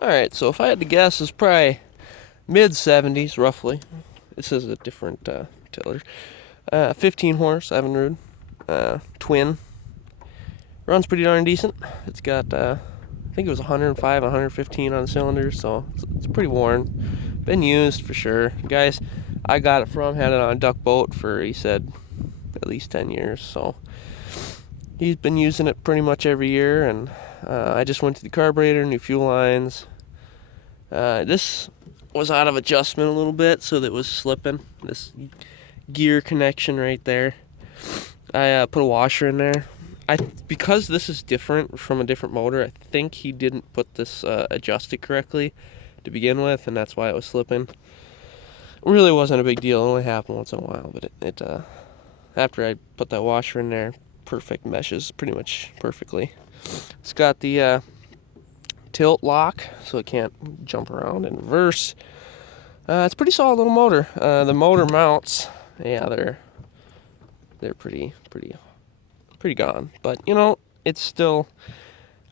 Alright, so if I had to guess, it's probably mid-70s, roughly. This is a different tiller. 15 horse, Evinrude. Twin. Runs pretty darn decent. It's got, I think it was 105, 115 on the cylinders, so it's pretty worn. Been used for sure. Guys I got it from had it on a duck boat for, he said, at least 10 years, so he's been using it pretty much every year. And I just went to the carburetor, new fuel lines. This was out of adjustment a little bit, so that it was slipping. This gear connection right there. I put a washer in there. Because this is different from a different motor, I think he didn't put this adjusted correctly to begin with, and that's why it was slipping. It really wasn't a big deal. It only happened once in a while, but it after I put that washer in there, perfect, meshes pretty much perfectly. It's got the tilt lock, so it can't jump around in reverse. It's a pretty solid little motor. The motor mounts, yeah, they're pretty gone. But you know, it's still.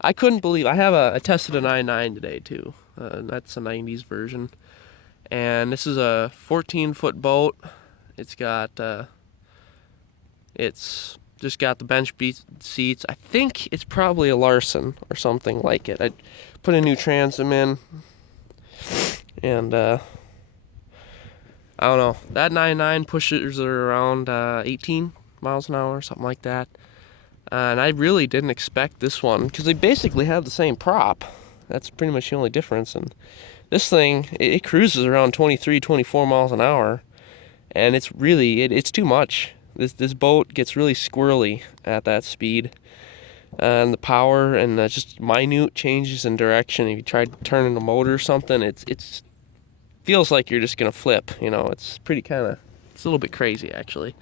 I couldn't believe. I tested a 9.9 today too. That's a 90s version, and this is a 14-foot boat. It's just got the bench seats. I think it's probably a Larson or something like it. I put a new transom in, and I don't know. That 9.9 pushes it around 18 miles an hour, something like that. And I really didn't expect this one, because they basically have the same prop. That's pretty much the only difference. And this thing, it cruises around 23, 24 miles an hour, and it's really, it's too much. This boat gets really squirrely at that speed. And the power and just minute changes in direction. If you try turning the motor or something, it's feels like you're just gonna flip. You know, it's pretty it's a little bit crazy actually.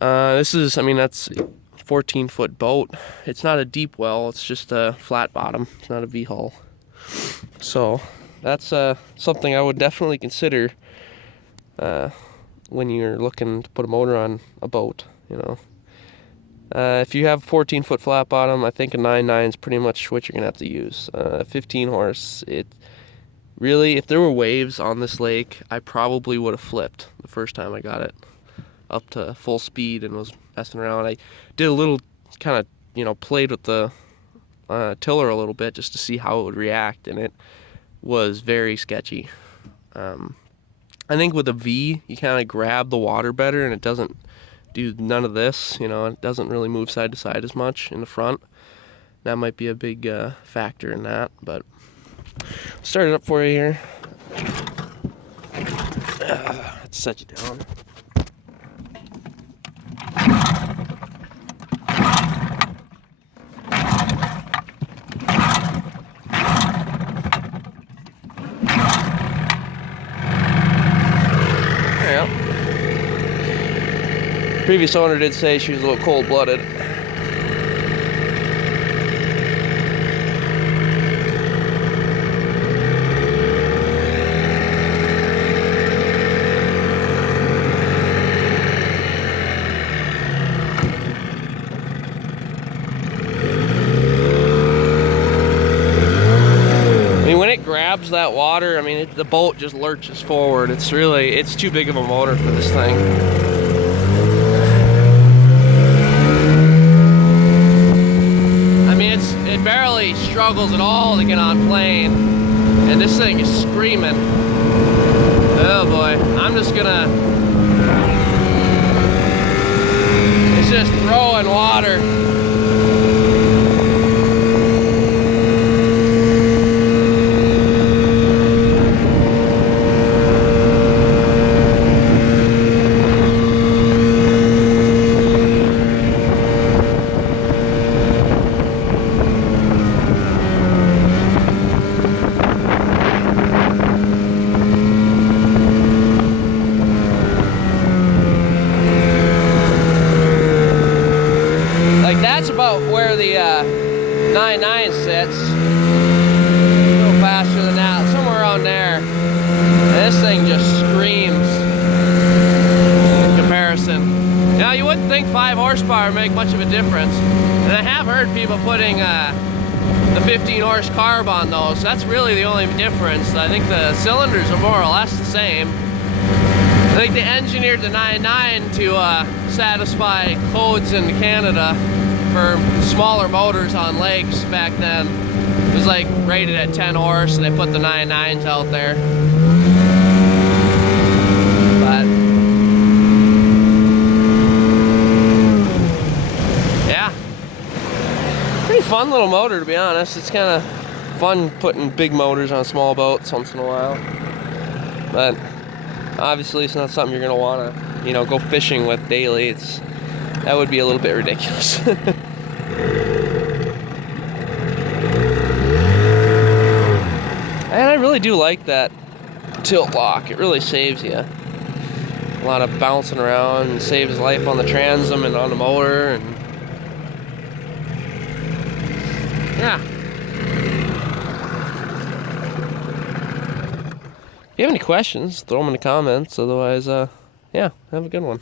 That's 14-foot boat. It's not a deep well. It's just a flat bottom. It's not a V-hull. So that's something I would definitely consider when you're looking to put a motor on a boat. You know, if you have 14-foot flat bottom, I think a 9.9 is pretty much what you're gonna have to use. 15 horse. It really, if there were waves on this lake, I probably would have flipped the first time I got it up to full speed and was messing around. I did a little played with the tiller a little bit just to see how it would react, and it was very sketchy. I think with a V, you kind of grab the water better, and it doesn't do none of this. You know, it doesn't really move side to side as much in the front. That might be a big factor in that, but I'll start it up for you here. Let's set you down. Previous owner did say she was a little cold-blooded. I mean, when it grabs that water, I mean, the boat just lurches forward. It's too big of a motor for this thing. It barely struggles at all to get on plane, and this thing is screaming. Oh boy, it's just throwing water. Where the 9.9 sits, a little faster than that, somewhere around there. And this thing just screams in comparison. Now, you wouldn't think 5 horsepower would make much of a difference, and I have heard people putting the 15 horse carb on those. That's really the only difference. I think the cylinders are more or less the same. I think they engineered the 9.9 to satisfy codes in Canada for smaller motors on lakes back then. It was like rated at 10 horse, and they put the 9.9s out there. But yeah, pretty fun little motor, to be honest. It's kind of fun putting big motors on small boats once in a while. But obviously it's not something you're gonna want to, you know, go fishing with daily. That would be a little bit ridiculous. And I really do like that tilt lock. It really saves you a lot of bouncing around, and saves life on the transom and on the motor. And yeah. If you have any questions, throw them in the comments. Otherwise, yeah, have a good one.